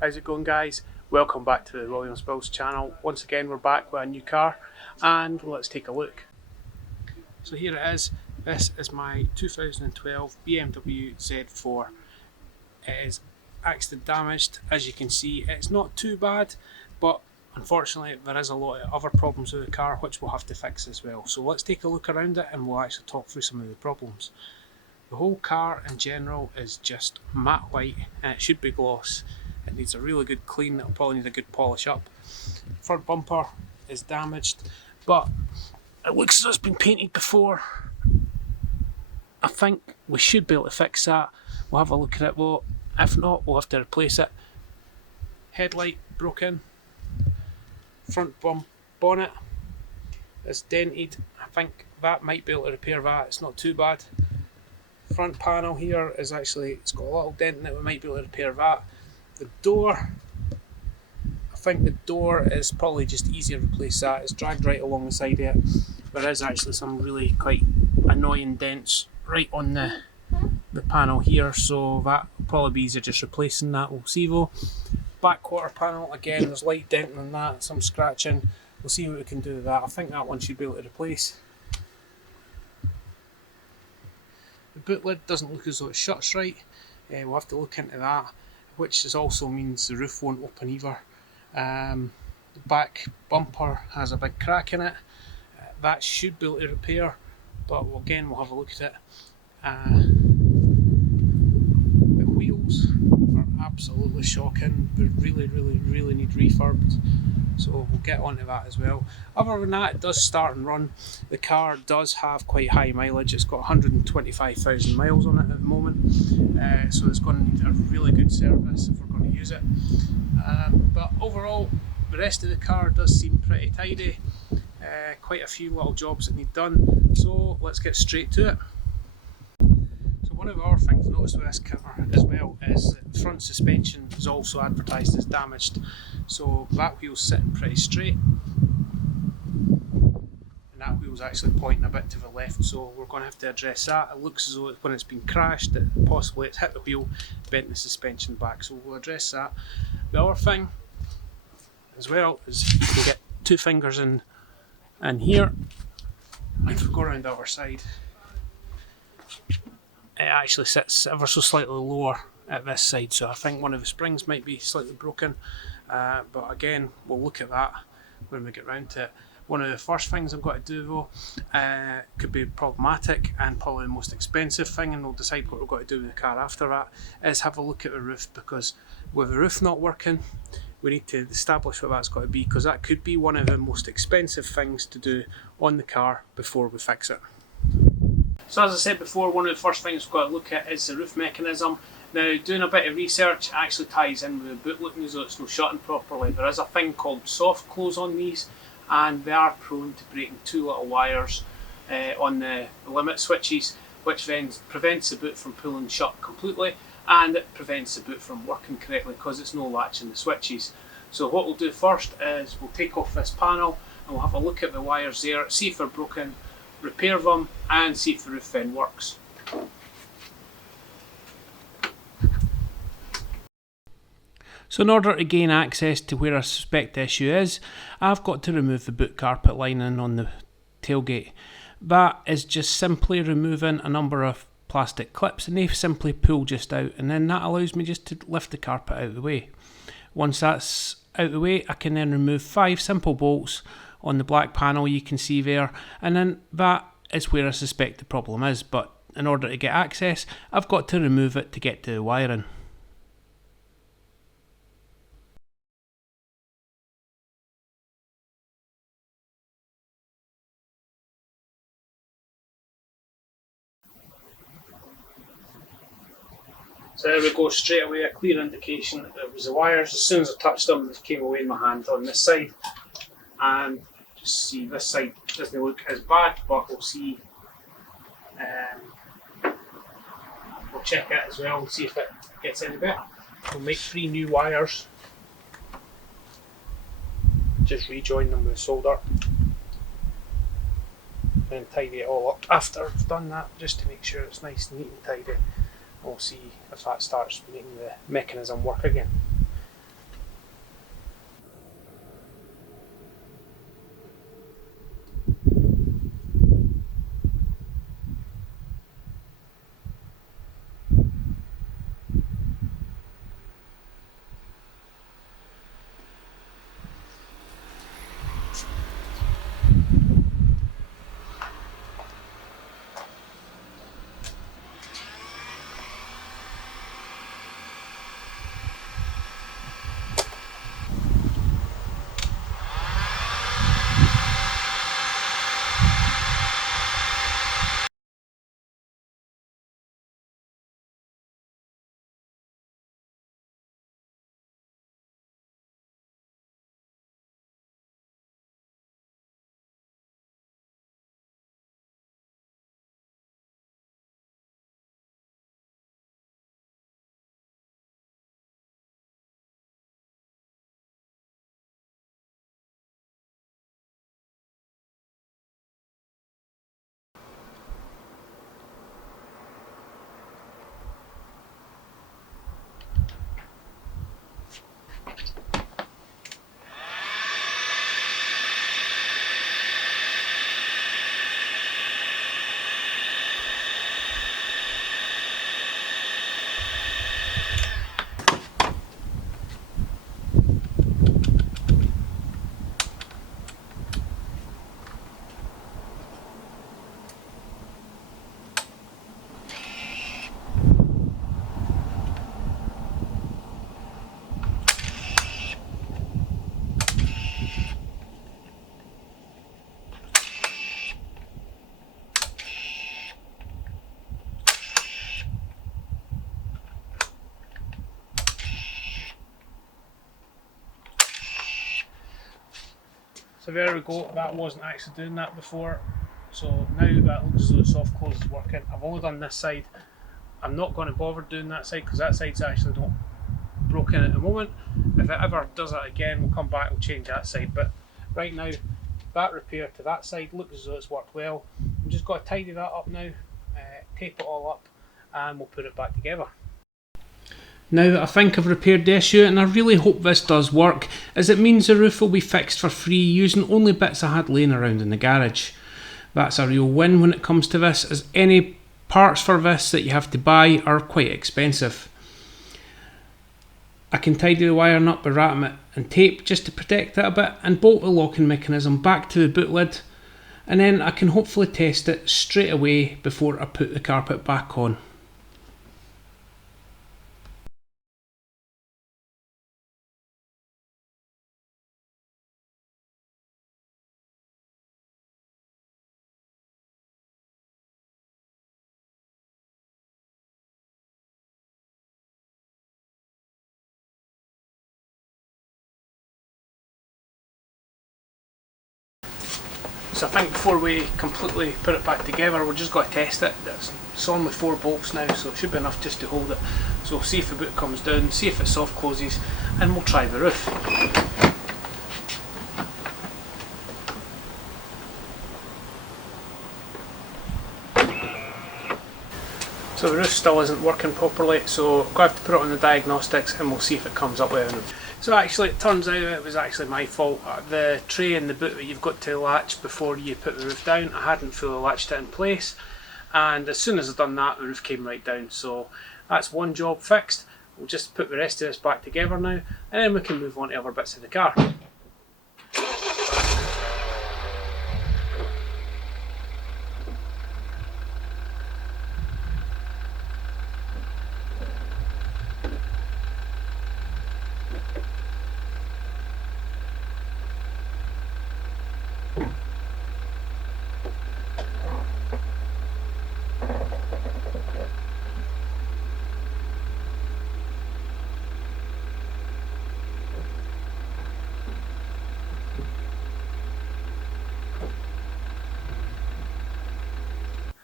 How's it going, guys? Welcome back to the Williams Builds channel. Once again, we're back with a new car and let's take a look. So here it is. This is my 2012 BMW Z4. It is accident damaged. As you can see, it's not too bad, but unfortunately there is a lot of other problems with the car which we'll have to fix as well. So let's take a look around it and we'll actually talk through some of the problems. The whole car in general is just matte white and it should be gloss. It needs a really good clean. It'll probably need a good polish up. Front bumper is damaged, but it looks as though it's been painted before. I think we should be able to fix that. We'll have a look at it though. If not, we'll have to replace it. Headlight broken. Front bonnet is dented. I think that might be able to repair that. It's not too bad. Front panel here is actually, it's got a little dent in it. We might be able to repair that. The door, I think the door is probably just easier to replace that. It's dragged right along the side of it. There is actually some really quite annoying dents right on the panel here, so that will probably be easier just replacing that. We'll see though. Back quarter panel, again there's light denting on that, some scratching. We'll see what we can do with that. I think that one should be able to replace. The boot lid doesn't look as though it shuts right. We'll have to look into that, which also means the roof won't open either. The back bumper has a big crack in it. That should be able to repair, but again we'll have a look at it. The wheels are absolutely shocking. They really need refurbed, so we'll get onto that as well. Other than that, it does start and run. The car does have quite high mileage. It's got 125,000 miles on it at the moment, so it's going to need a really good service if we're going to use it. But overall, the rest of the car does seem pretty tidy. Quite a few little jobs that need done, so let's get straight to it. So one of the other things I noticed with this car as well is that the front suspension is also advertised as damaged, so that wheel's sitting pretty straight and that wheel's actually pointing a bit to the left, so we're going to have to address that. It looks as though when it's been crashed that possibly it's hit the wheel, bent the suspension back, so we'll address that. The other thing as well is you can get two fingers in here. If we go around the other side, it actually sits ever so slightly lower at this side, so I think one of the springs might be slightly broken, but again we'll look at that when we get round to it. One of the first things I've got to do though, could be problematic and probably the most expensive thing, and we'll decide what we've got to do with the car after that, is have a look at the roof, because with the roof not working we need to establish what that's got to be, because that could be one of the most expensive things to do on the car before we fix it. So as I said before, one of the first things we've got to look at is the roof mechanism. Now, doing a bit of research actually ties in with the boot looking as though it's not shutting properly. There is a thing called soft close on these, and they are prone to breaking two little wires on the limit switches, which then prevents the boot from pulling shut completely, and it prevents the boot from working correctly because it's no latching the switches. So what we'll do first is we'll take off this panel and we'll have a look at the wires there, see if they're broken, repair them, and see if the roof then works. So in order to gain access to where I suspect the issue is, I've got to remove the boot carpet lining on the tailgate. That is just simply removing a number of plastic clips, and they simply pull just out, and then that allows me just to lift the carpet out of the way. Once that's out of the way, I can then remove 5 simple bolts on the black panel you can see there, and then that is where I suspect the problem is, but in order to get access I've got to remove it to get to the wiring. So there we go, straight away a clear indication that it was the wires. As soon as I touched them, they came away in my hand on this side. And just see, this side doesn't look as bad, but we'll see. We'll check it as well and see if it gets any better. We'll make 3 new wires. Just rejoin them with solder. Then tidy it all up after I've done that, just to make sure it's nice and neat and tidy. We'll see if that starts making the mechanism work again. So there we go, that wasn't actually doing that before. So now that looks as though the soft close is working. I've only done this side. I'm not going to bother doing that side because that side's actually not broken at the moment. If it ever does it again, we'll come back and change that side. But right now, that repair to that side looks as though it's worked well. I've just got to tidy that up now, tape it all up, and we'll put it back together. Now that I think I've repaired the issue, and I really hope this does work, as it means the roof will be fixed for free using only bits I had laying around in the garage. That's a real win when it comes to this, as any parts for this that you have to buy are quite expensive. I can tidy the wiring up with rattan and tape just to protect it a bit, and bolt the locking mechanism back to the boot lid, and then I can hopefully test it straight away before I put the carpet back on. So I think before we completely put it back together, we're just going to test it. It's on with 4 bolts now, so it should be enough just to hold it. So we'll see if the boot comes down, see if it soft closes, and we'll try the roof. So the roof still isn't working properly, so I'm going to have to put it on the diagnostics and we'll see if it comes up with it. So actually it turns out it was actually my fault. The tray in the boot that you've got to latch before you put the roof down, I hadn't fully latched it in place, and as soon as I've done that, the roof came right down. So that's one job fixed. We'll just put the rest of this back together now, and then we can move on to other bits of the car.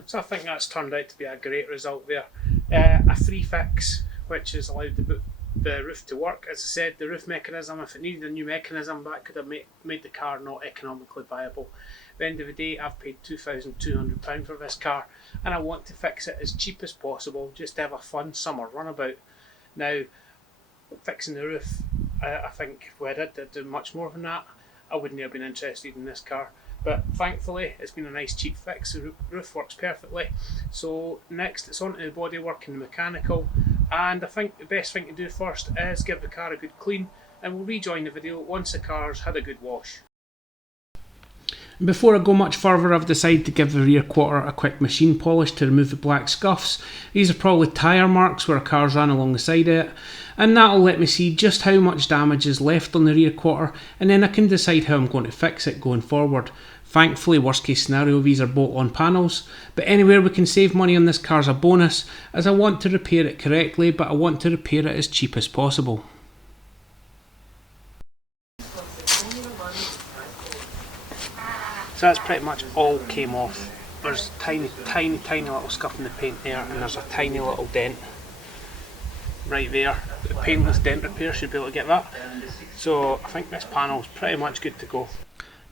So I think that's turned out to be a great result there. A free fix, which has allowed the roof to work. As I said, the roof mechanism, if it needed a new mechanism, that could have made the car not economically viable. At the end of the day, I've paid £2,200 for this car, and I want to fix it as cheap as possible, just to have a fun summer runabout. Now, fixing the roof, I think if we did do much more than that, I wouldn't have been interested in this car. But thankfully, it's been a nice cheap fix. The roof works perfectly. So next, it's on to the bodywork and the mechanical. And I think the best thing to do first is give the car a good clean, and we'll rejoin the video once the car's had a good wash. Before I go much further, I've decided to give the rear quarter a quick machine polish to remove the black scuffs. These are probably tyre marks where a car's ran along the side of it, and that'll let me see just how much damage is left on the rear quarter, and then I can decide how I'm going to fix it going forward. Thankfully, worst case scenario, these are bolt-on panels, but anywhere we can save money on this car's a bonus, as I want to repair it correctly, but I want to repair it as cheap as possible. So that's pretty much all came off. There's tiny little scuff in the paint there, and there's a tiny little dent right there. The painless dent repair should be able to get that. So I think this panel's pretty much good to go.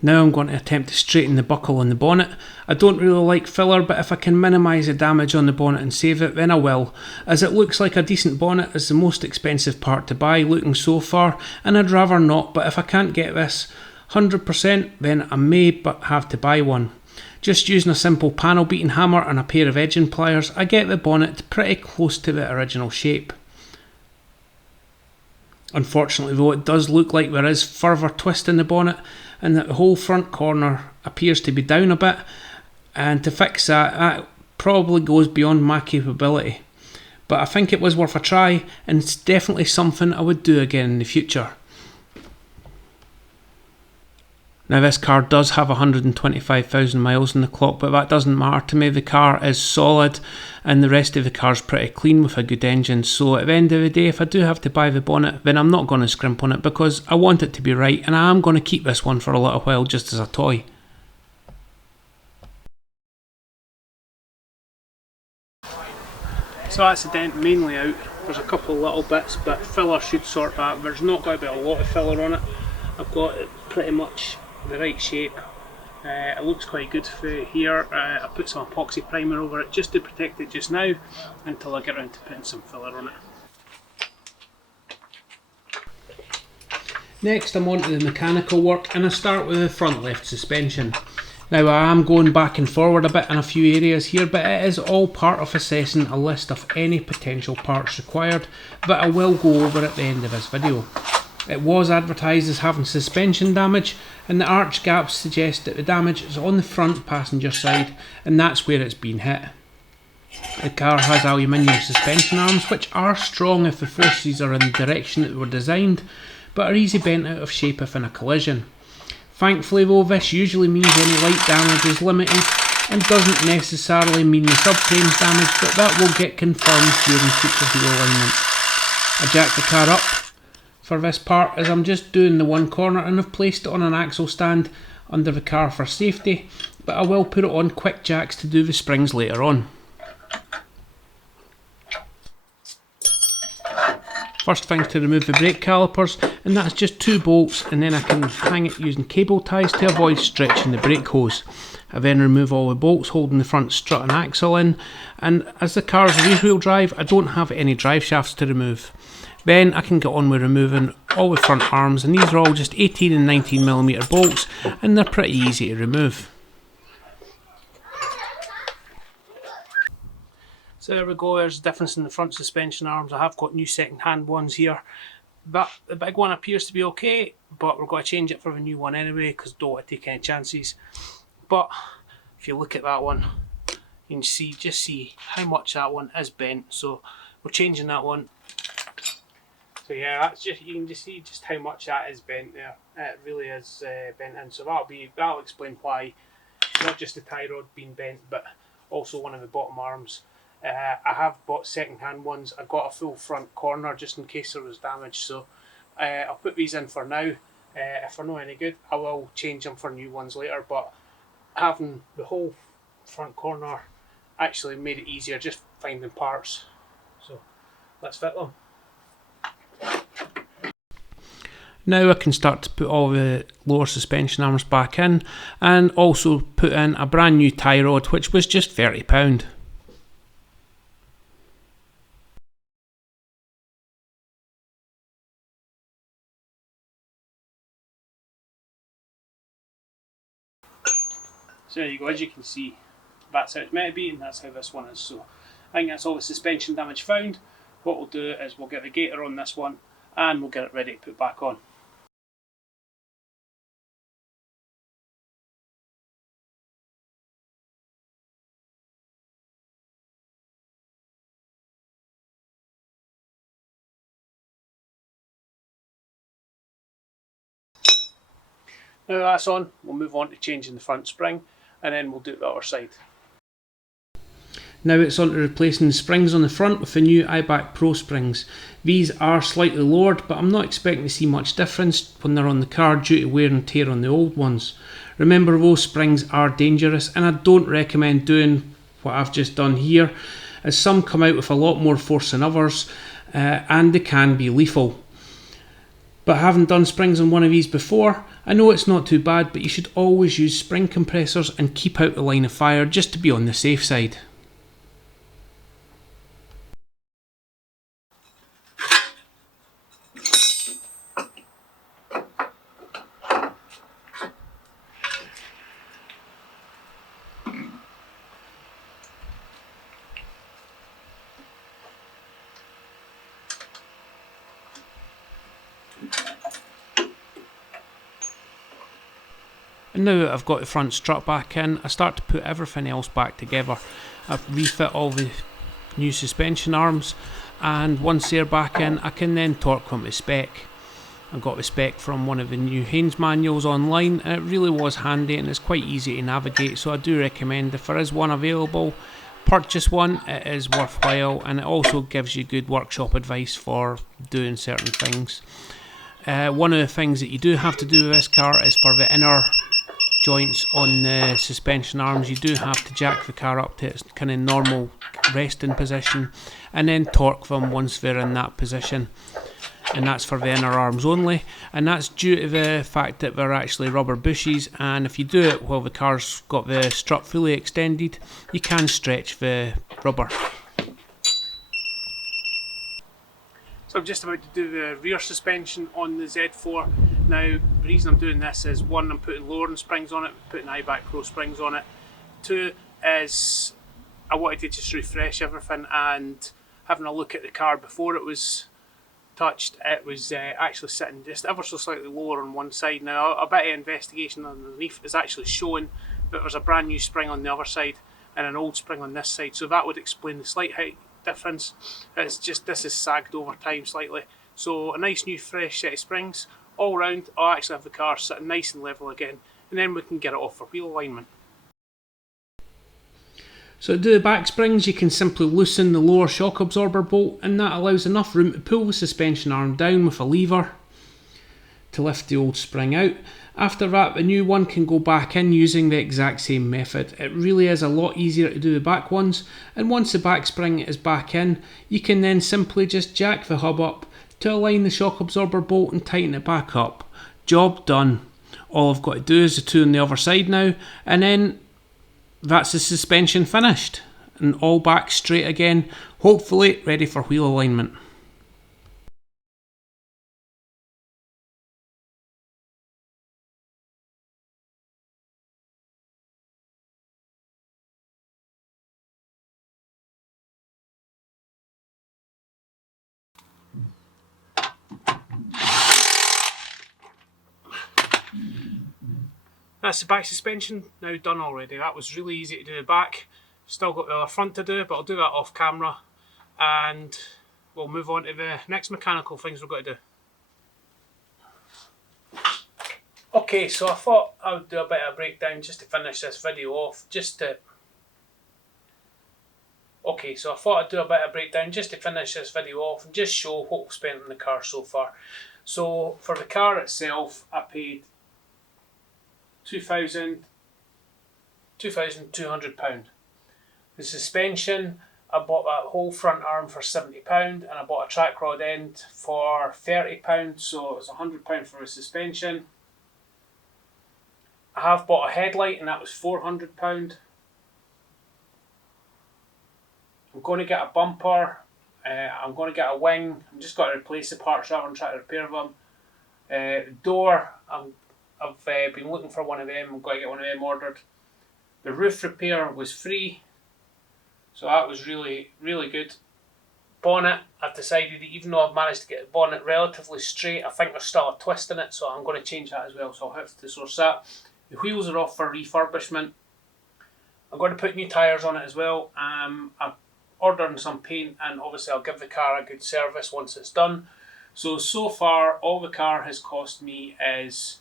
Now I'm going to attempt to straighten the buckle on the bonnet. I don't really like filler, but if I can minimise the damage on the bonnet and save it, then I will, as it looks like a decent bonnet is the most expensive part to buy looking so far, and I'd rather not, but if I can't get this 100%, then I may have to buy one. Just using a simple panel beating hammer and a pair of edging pliers, I get the bonnet pretty close to the original shape. Unfortunately though, it does look like there is further twist in the bonnet, and that the whole front corner appears to be down a bit, and to fix that probably goes beyond my capability. But I think it was worth a try, and it's definitely something I would do again in the future. Now this car does have 125,000 miles on the clock, but that doesn't matter to me. The car is solid and the rest of the car's pretty clean with a good engine. So at the end of the day, if I do have to buy the bonnet, then I'm not going to scrimp on it because I want it to be right, and I am going to keep this one for a little while just as a toy. So that's the dent mainly out. There's a couple of little bits, but filler should sort that. There's not going to be a lot of filler on it. I've got it pretty much the right shape. It looks quite good for here. I put some epoxy primer over it just to protect it just now until I get around to putting some filler on it. Next I'm on to the mechanical work, and I start with the front left suspension. Now I am going back and forward a bit in a few areas here, but it is all part of assessing a list of any potential parts required that I will go over at the end of this video. It was advertised as having suspension damage, and the arch gaps suggest that the damage is on the front passenger side, and that's where it's been hit. The car has aluminium suspension arms, which are strong if the forces are in the direction that they were designed, but are easy bent out of shape if in a collision. Thankfully though, this usually means any light damage is limited and doesn't necessarily mean the subframe's damage, but that will get confirmed during future wheel alignment. I jacked the car up for this part as I'm just doing the one corner, and I've placed it on an axle stand under the car for safety, but I will put it on quick jacks to do the springs later on. First thing to remove the brake calipers, and that's just 2 bolts, and then I can hang it using cable ties to avoid stretching the brake hose. I then remove all the bolts holding the front strut and axle in, and as the car is rear wheel drive I don't have any drive shafts to remove. Then I can get on with removing all the front arms, and these are all just 18 and 19mm bolts, and they're pretty easy to remove. So there we go, there's a difference in the front suspension arms. I have got new second-hand ones here. But the big one appears to be okay, but we're going to change it for the new one anyway because don't want to take any chances. But if you look at that one, you can see how much that one is bent. So we're changing that one. So yeah, that's just, you can just see just how much that is bent there. It really is bent in. So that'll explain why it's not just the tie rod being bent, but also one of the bottom arms. I have bought second-hand ones. I got a full front corner just in case there was damage, so I'll put these in for now. If they're not any good, I will change them for new ones later, but having the whole front corner actually made it easier just finding parts. So let's fit them. Now I can start to put all the lower suspension arms back in, and also put in a brand new tie rod, which was just £30. So there you go, as you can see, that's how it's meant to be, and that's how this one is. So I think that's all the suspension damage found. What we'll do is we'll get the gator on this one, and we'll get it ready to put back on. Now that's on, we'll move on to changing the front spring, and then we'll do the other side. Now it's on to replacing the springs on the front with the new iBack Pro springs. These are slightly lowered, but I'm not expecting to see much difference when they're on the car due to wear and tear on the old ones. Remember, those springs are dangerous, and I don't recommend doing what I've just done here, as some come out with a lot more force than others, and they can be lethal. But having done springs on one of these before, I know it's not too bad, but you should always use spring compressors and keep out the line of fire just to be on the safe side. And now that I've got the front strut back in, I start to put everything else back together. I've refit all the new suspension arms, and once they're back in, I can then torque them to spec. I got the spec from one of the new Haynes manuals online, and it really was handy and it's quite easy to navigate, so I do recommend if there is one available, purchase one. It is worthwhile and it also gives you good workshop advice for doing certain things. One of the things that you do have to do with this car is for the inner joints on the suspension arms, you do have to jack the car up to its kind of normal resting position and then torque them once they're in that position, and that's for the inner arms only, and that's due to the fact that they're actually rubber bushes, and if you do it while the car's got the strut fully extended, you can stretch the rubber. So I'm just about to do the rear suspension on the Z4. Now, the reason I'm doing this is, one, I'm putting lowering springs on it, putting iBack Pro springs on it. Two is I wanted to just refresh everything, and having a look at the car before it was touched, it was actually sitting just ever so slightly lower on one side. Now, a bit of investigation underneath is actually showing that there's a brand new spring on the other side and an old spring on this side, so that would explain the slight height difference. It's just this is sagged over time slightly, so a nice new fresh set of springs all round. I'll actually have the car sitting nice and level again, and then we can get it off for wheel alignment. So to do the back springs, you can simply loosen the lower shock absorber bolt, and that allows enough room to pull the suspension arm down with a lever to lift the old spring out. After that, the new one can go back in using the exact same method. It really is a lot easier to do the back ones, and once the back spring is back in, you can then simply just jack the hub up to align the shock absorber bolt and tighten it back up. Job done. All I've got to do is the two on the other side now, and then that's the suspension finished, and all back straight again, hopefully ready for wheel alignment. That's the back suspension now done already. That was really easy to do the back. Still got the other front to do, but I'll do that off camera, and we'll move on to the next mechanical things we've got to do. Okay, so I thought I would do a bit of a breakdown just to finish this video off, just to finish this video off and just show what we've spent on the car so far. So for the car itself, I paid £2,200. The suspension, I bought that whole front arm for £70, and I bought a track rod end for £30, so it's £100 for the suspension. I have bought a headlight, and that was £400. I'm going to get a bumper, I'm going to get a wing. I'm just got to replace the parts rather than try to repair them. The door, I've been looking for one of them. I'm going to get one of them ordered. The roof repair was free, so that was really, really good. Bonnet, I've decided that even though I've managed to get the bonnet relatively straight, I think there's still a twist in it, so I'm going to change that as well, so I'll have to source that. The wheels are off for refurbishment. I'm going to put new tyres on it as well. I'm ordering some paint, and obviously I'll give the car a good service once it's done. So far, all the car has cost me is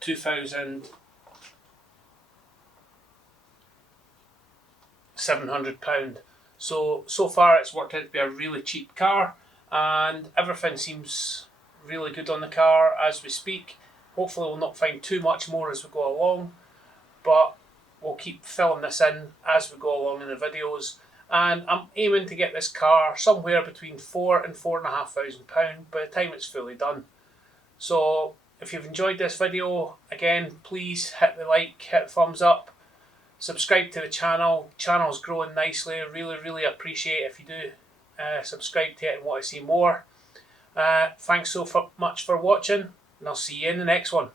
£2,700. So far it's worked out to be a really cheap car, and everything seems really good on the car as we speak. Hopefully we'll not find too much more as we go along, but we'll keep filling this in as we go along in the videos, and I'm aiming to get this car somewhere between £4,000 and £4,500 by the time it's fully done. So if you've enjoyed this video, again, please hit the like, hit the thumbs up, subscribe to the channel. Channel's growing nicely. Really appreciate if you do subscribe to it and want to see more. Thanks so much for watching, and I'll see you in the next one.